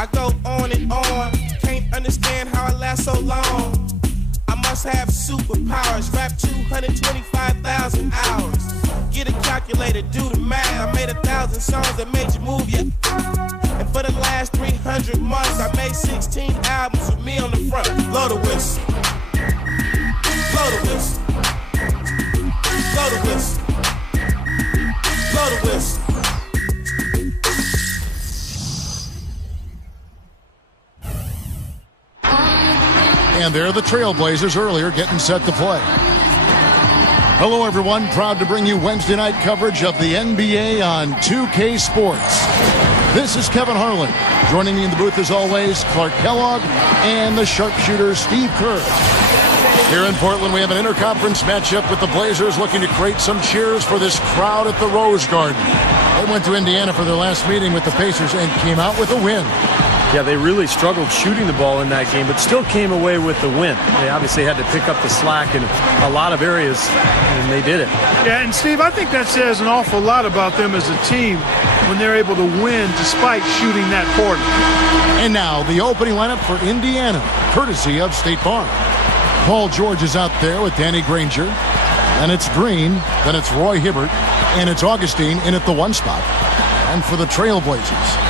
I go on and on, can't understand how I last so long. I must have superpowers, rap 225,000 hours. Get a calculator, do the math. I made 1,000 songs that made you move, yeah. And for the last 300 months, I made 16 albums with me on the front. Blow the whistle. Blow the whistle. Blow the whistle. Blow the whistle. And there are the Trailblazers earlier getting set to play. Hello, everyone. Proud to bring you Wednesday night coverage of the NBA on 2K Sports. This is Kevin Harlan. Joining me in the booth, as always, Clark Kellogg and the sharpshooter, Steve Kerr. Here in Portland, we have an interconference matchup with the Blazers looking to create some cheers for this crowd at the Rose Garden. They went to Indiana for their last meeting with the Pacers and came out with a win. Yeah, they really struggled shooting the ball in that game, but still came away with the win. They obviously had to pick up the slack in a lot of areas, and they did it. Yeah, and Steve, I think that says an awful lot about them as a team when they're able to win despite shooting that poorly. And now the opening lineup for Indiana, courtesy of State Farm. Paul George is out there with Danny Granger. Then it's Green, then it's Roy Hibbert, and it's Augustine in at the 1 spot. And for the Trailblazers,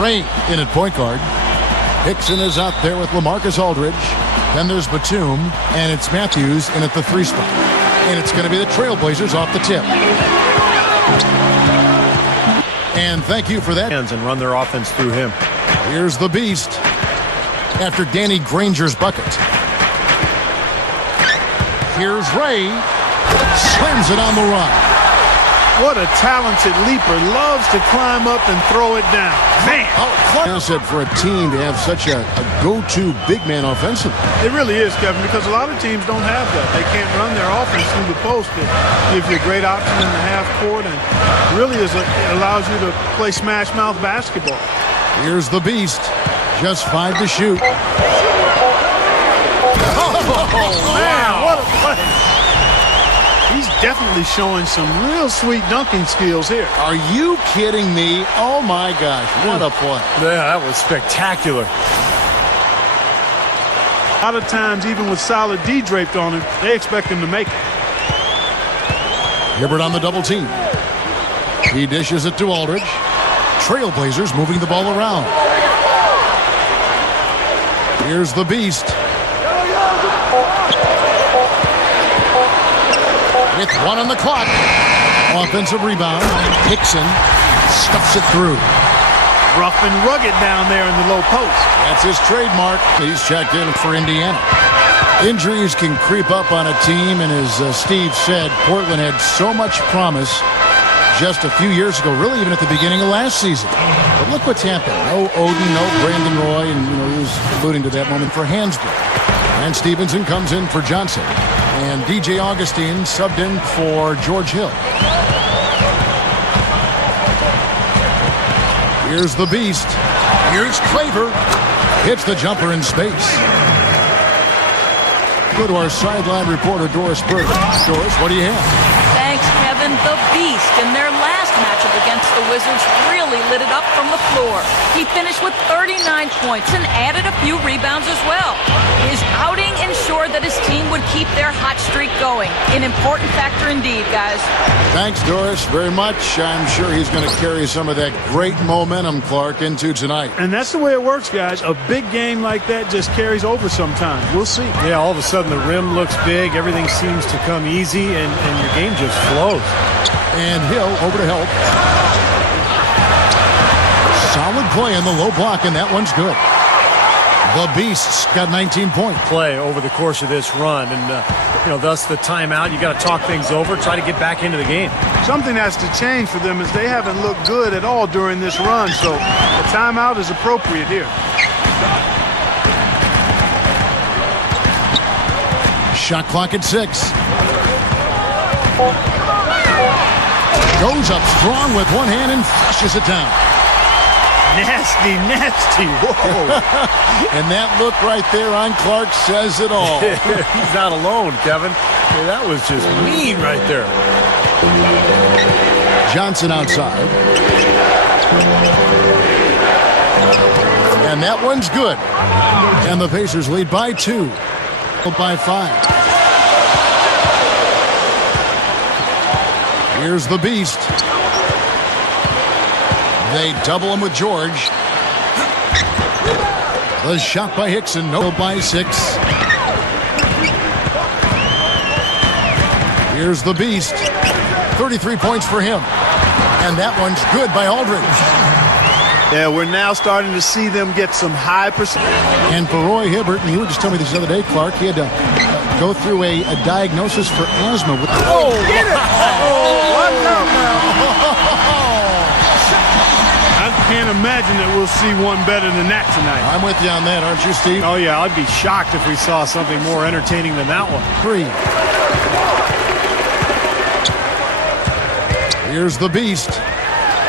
Ray in at point guard. Hickson is out there with LaMarcus Aldridge. Then there's Batum, and it's Matthews in at the 3 spot. And it's going to be the Trailblazers off the tip. And thank you for that. And run their offense through him. Here's the Beast after Danny Granger's bucket. Here's Ray. Slams it on the run. What a talented leaper. Loves to climb up and throw it down. Man. I said for a team to have such a go-to big man offensively. It really is, Kevin, because a lot of teams don't have that. They can't run their offense through the post. It gives you a great option in the half court and really it allows you to play smash mouth basketball. Here's the Beast. Just 5 to shoot. Oh, man, what a play. He's definitely showing some real sweet dunking skills here. Are you kidding me? Oh, my gosh. What a play. Yeah, that was spectacular. A lot of times, even with solid D draped on him, they expect him to make it. Hibbert on the double team. He dishes it to Aldridge. Trailblazers moving the ball around. Here's the Beast. With 1 on the clock. Offensive rebound. Hickson stuffs it through. Rough and rugged down there in the low post. That's his trademark. He's checked in for Indiana. Injuries can creep up on a team, and as Steve said, Portland had so much promise just a few years ago, really even at the beginning of last season. But look what's happened. No Odin, no Brandon Roy, and he was alluding to that moment for Hansbrough. And Stevenson comes in for Johnson. And DJ Augustine subbed in for George Hill. Here's the Beast. Here's Claver. Hits the jumper in space. Go to our sideline reporter, Doris Berger. Doris, what do you have? Thanks, Kevin. The Beast in their last matchup against the Wizards really lit it up from the floor. He finished with 39 points and added a few rebounds as well. His outing ensured that his team would keep their hot streak going. An important factor indeed, guys. Thanks, Doris, very much. I'm sure he's going to carry some of that great momentum, Clark, into tonight. And that's the way it works, guys. A big game like that just carries over sometimes. We'll see. Yeah, all of a sudden the rim looks big. Everything seems to come easy, and your game just flows. And Hill over to help. Solid play in the low block, and that one's good. The Beasts got 19 points. Play over the course of this run, and thus the timeout. You got to talk things over, try to get back into the game. Something has to change for them as they haven't looked good at all during this run, so the timeout is appropriate here. Shot clock at 6. Goes up strong with one hand and flushes it down. Nasty, nasty. Whoa. And that look right there on Clark says it all. He's not alone, Kevin. Yeah, that was just mean right there. Johnson outside. And that one's good. And the Pacers lead by 2. By 5. Here's the Beast. They double him with George. The shot by Hickson, no by 6. Here's the Beast. 33 points for him. And that one's good by Aldridge. Yeah, we're now starting to see them get some high percent. And for Roy Hibbert, and you were just telling me this the other day, Clark, he had to go through a diagnosis for asthma. With Oh, get it! Oh, what now? I can't imagine that we'll see one better than that tonight. I'm with you on that, aren't you, Steve? Oh, yeah, I'd be shocked if we saw something more entertaining than that one. 3. Here's the Beast.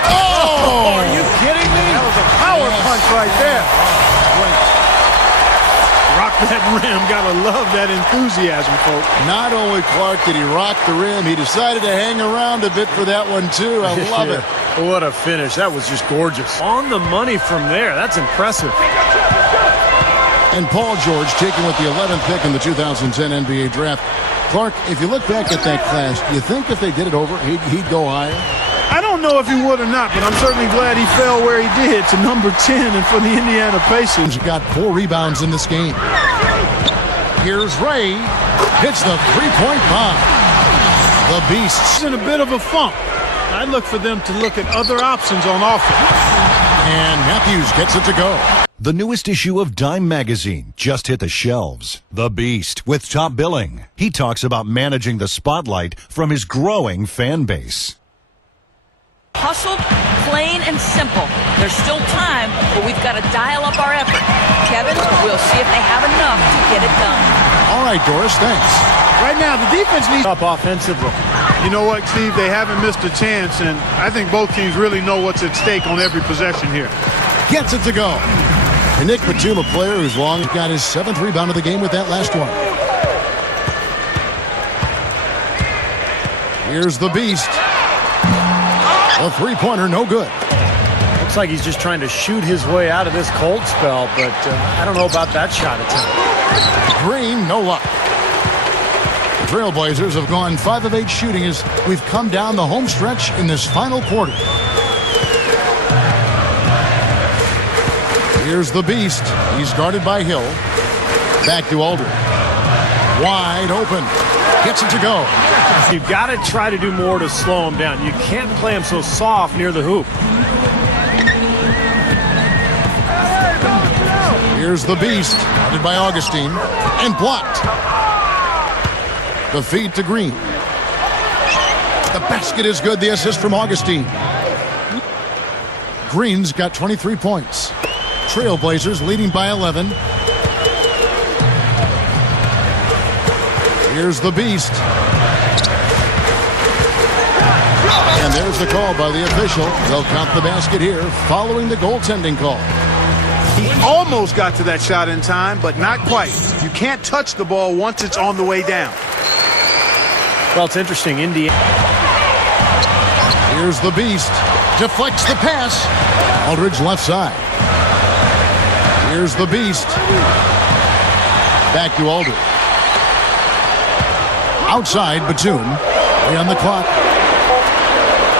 Oh, are you kidding me? That was a power punch right there. Rock that rim. Gotta love that enthusiasm, folks. Not only, Clark, did he rock the rim, he decided to hang around a bit for that one, too. I love it. What a finish. That was just gorgeous. On the money from there. That's impressive. And Paul George taken with the 11th pick in the 2010 NBA draft. Clark, if you look back at that class, do you think if they did it over, he'd go higher? I don't know if he would or not, but I'm certainly glad he fell where he did to number 10 and for the Indiana Pacers. Got 4 rebounds in this game. Here's Ray. Hits the three-point bomb. The Beasts in a bit of a funk. I look for them to look at other options on offense. And Matthews gets it to go. The newest issue of Dime magazine just hit the shelves. The Beast with top billing. He talks about managing the spotlight from his growing fan base. Hustled, plain and simple. There's still time, but we've got to dial up our effort. Kevin, we'll see if they have enough to get it done. All right, Doris, thanks. Right now, the defense needs Up offensively. You know what, Steve? They haven't missed a chance, and I think both teams really know what's at stake on every possession here. Gets it to go. And Nick Batum, a player who's long got his 7th rebound of the game with that last one. Here's the Beast. A three-pointer, no good. Looks like he's just trying to shoot his way out of this cold spell, but I don't know about that shot attempt. Green, no luck. The Trailblazers have gone 5 of 8 shooting as we've come down the home stretch in this final quarter. Here's the Beast. He's guarded by Hill. Back to Aldridge. Wide open. Gets it to go. You've got to try to do more to slow him down. You can't play him so soft near the hoop. Here's the Beast. Guarded by Augustine. And blocked. The feed to Green. The basket is good. The assist from Augustine. Green's got 23 points. Trailblazers leading by 11. Here's the Beast. And there's the call by the official. They'll count the basket here following the goaltending call. He almost got to that shot in time, but not quite. You can't touch the ball once it's on the way down. Well, it's interesting. Indiana. Here's the Beast. Deflects the pass. Aldridge left side. Here's the Beast. Back to Aldridge. Outside, Batum. 3 on the clock.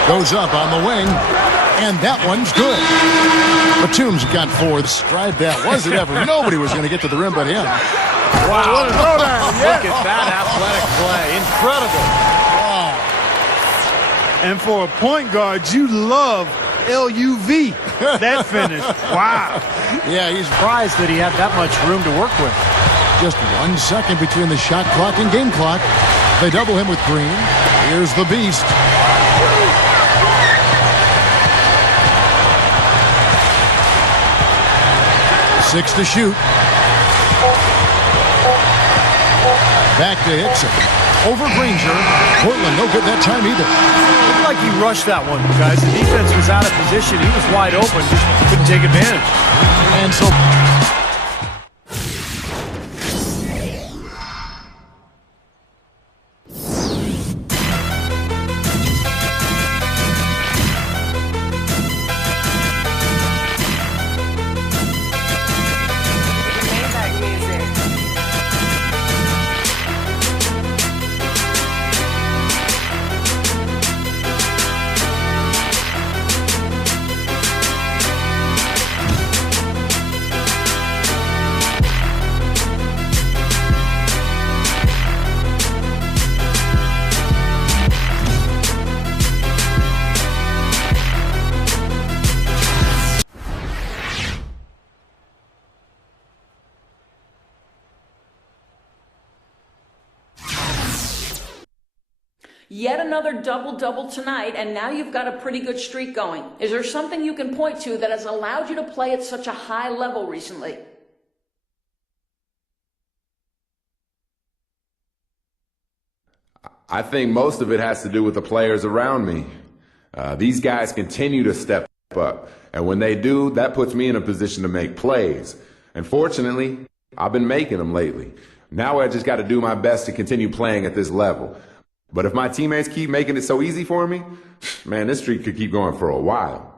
Goes up on the wing. And that one's good. Batum's got 4. The stride that was it ever. Nobody was going to get to the rim but him. Wow. What a throwdown. Look at that athletic play. Incredible. Wow. And for a point guard, you love LUV. That finish. Wow. Yeah, he's Surprised that he had that much room to work with. just 1 second between the shot clock and game clock. They double him with Green. Here's the Beast. Six to shoot. Back to Hickson. Over Granger. Portland no good that time either. Looked like he rushed that one, guys. The defense was out of position. He was wide open. Just couldn't take advantage. And so... Yet another double-double tonight, and now you've got a pretty good streak going. Is there something you can point to that has allowed you to play at such a high level recently? I think most of it has to do with the players around me. These guys continue to step up, and when they do, that puts me in a position to make plays. And fortunately, I've been making them lately. Now I just got to do my best to continue playing at this level. But if my teammates keep making it so easy for me, man, this streak could keep going for a while.